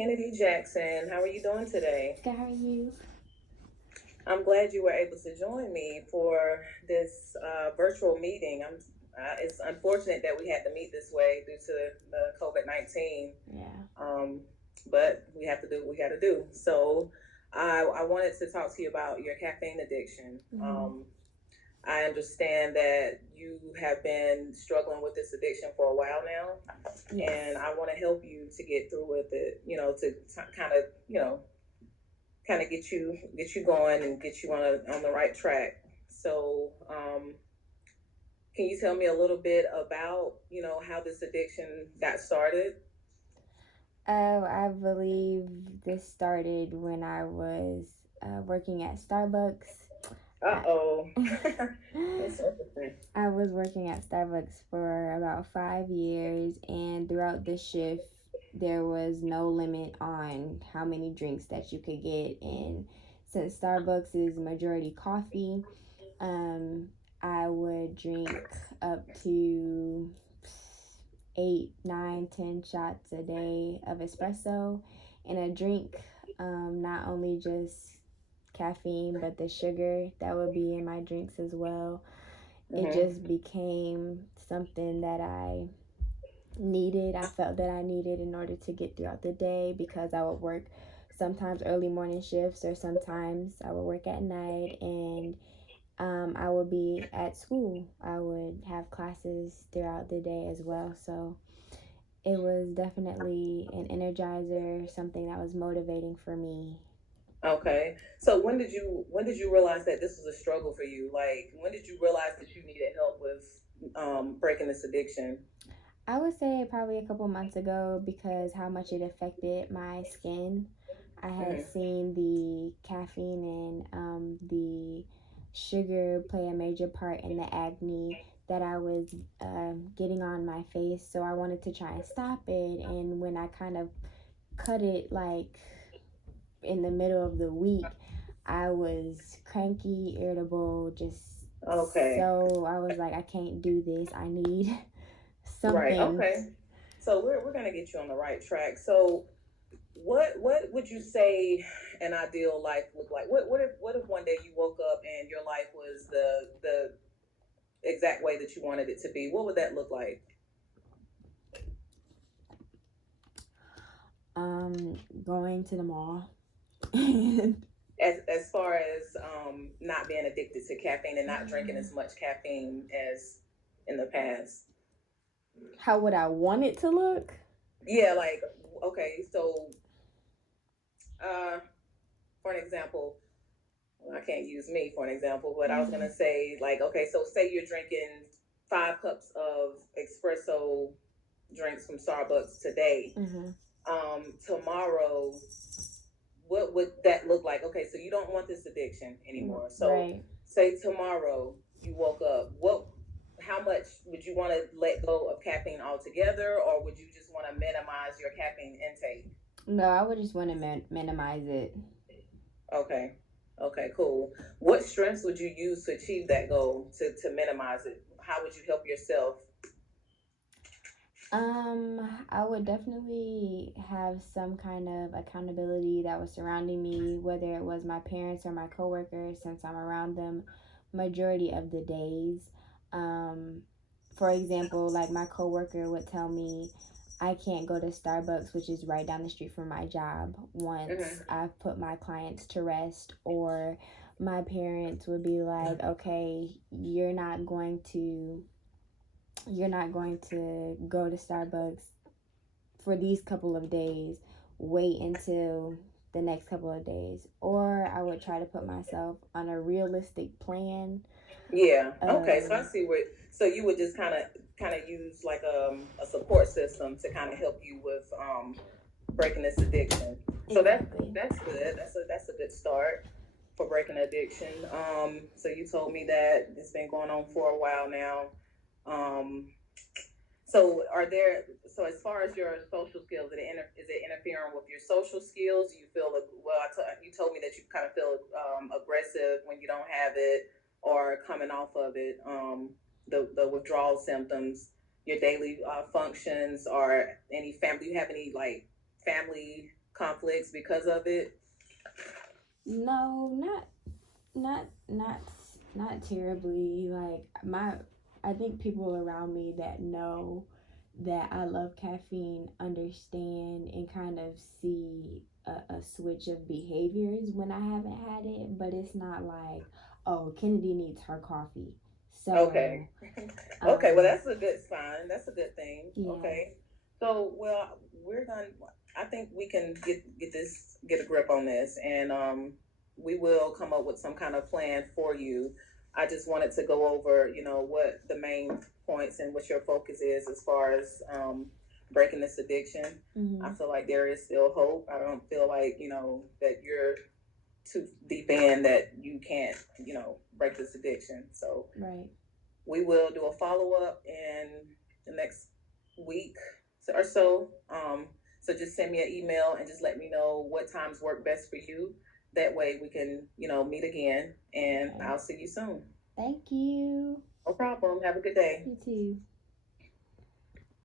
Kennedy Jackson. How are you doing today? Good, how are you? I'm glad you were able to join me for this virtual meeting. It's unfortunate that we had to meet this way due to the COVID-19, Yeah. but we have to do what we got to do. So I wanted to talk to you about your caffeine addiction. I understand that you have been struggling with this addiction for a while now, Yes. and I want to help you to get through with it, to kind of get you going and get you on the right track. So, can you tell me a little bit about, how this addiction got started? I believe this started when I was working at Starbucks. Uh-oh. That's interesting. I was working at Starbucks for about 5 years, and throughout the shift, there was no limit on how many drinks that you could get. And since Starbucks is majority coffee, I would drink up to 8, 9, 10 shots a day of espresso, and a drink, not only just caffeine, but the sugar that would be in my drinks as well. It just became something that I needed. I felt that I needed in order to get throughout the day, because I would work sometimes early morning shifts, or sometimes I would work at night, and I would be at school. I would have classes throughout the day as well. So it was definitely an energizer, something that was motivating for me. Okay. So when did you realize that this was a struggle for you? Like, when did you realize that you needed help with breaking this addiction? I would say probably a couple months ago, because how much it affected my skin. I had seen the caffeine and the sugar play a major part in the acne that I was getting on my face. So I wanted to try and stop it. And when I kind of cut it, like in the middle of the week, I was cranky, irritable, just Okay. so I was like, I can't do this. I need Right. something. Okay. So we're gonna get you on the right track. So what would you say an ideal life look like? What if one day you woke up and your life was the exact way that you wanted it to be? What would that look like? Going to the mall. As far as not being addicted to caffeine and not drinking as much caffeine as in the past. How would I want it to look? Yeah, like, okay, so uh for an example, well, I can't use me for an example, but I was gonna say, like, okay, so say you're drinking 5 cups of espresso drinks from Starbucks today. Tomorrow, what would that look like? Okay, so you don't want this addiction anymore. So Right. say tomorrow you woke up, how much would you want to let go of caffeine altogether, or would you just want to minimize your caffeine intake? No, I would just want to minimize it. Okay. Okay, cool. What strengths would you use to achieve that goal, to minimize it? How would you help yourself? I would definitely have some kind of accountability that was surrounding me, whether it was my parents or my coworkers, since I'm around them majority of the days. Um, for example, like my coworker would tell me I can't go to Starbucks, which is right down the street from my job, once I've put my clients to rest. Or my parents would be like, okay, you're not going to go to Starbucks for these couple of days. Wait until the next couple of days. Or I would try to put myself on a realistic plan. Yeah. Okay. So I see what. So you would just kind of use like a support system to kind of help you with breaking this addiction. So Exactly. that's good. That's a good start for breaking addiction. So you told me that it's been going on for a while now. Um, so as far as your social skills, is it interfering with your social skills? Do you feel like, well, you told me that you kind of feel aggressive when you don't have it, or coming off of it, the withdrawal symptoms, your daily functions, or any family? Do you have any like family conflicts because of it? No, not terribly. Like I think people around me that know that I love caffeine understand and kind of see a switch of behaviors when I haven't had it, but it's not like, oh, Kennedy needs her coffee. So, Okay. Okay, well, um, that's a good sign. That's a good thing. yeah, Okay. So, well, we're going to, I think we can get a grip on this, and we will come up with some kind of plan for you. I just wanted to go over, what the main points and what your focus is as far as breaking this addiction. I mm-hmm, feel like there is still hope. I don't feel like, that you're too deep in that you can't, break this addiction. So, right. we will do a follow up in the next week or so. So just send me an email and just let me know what times work best for you. That way we can, meet again, and Okay. I'll see you soon. Thank you. No problem. Have a good day. You too.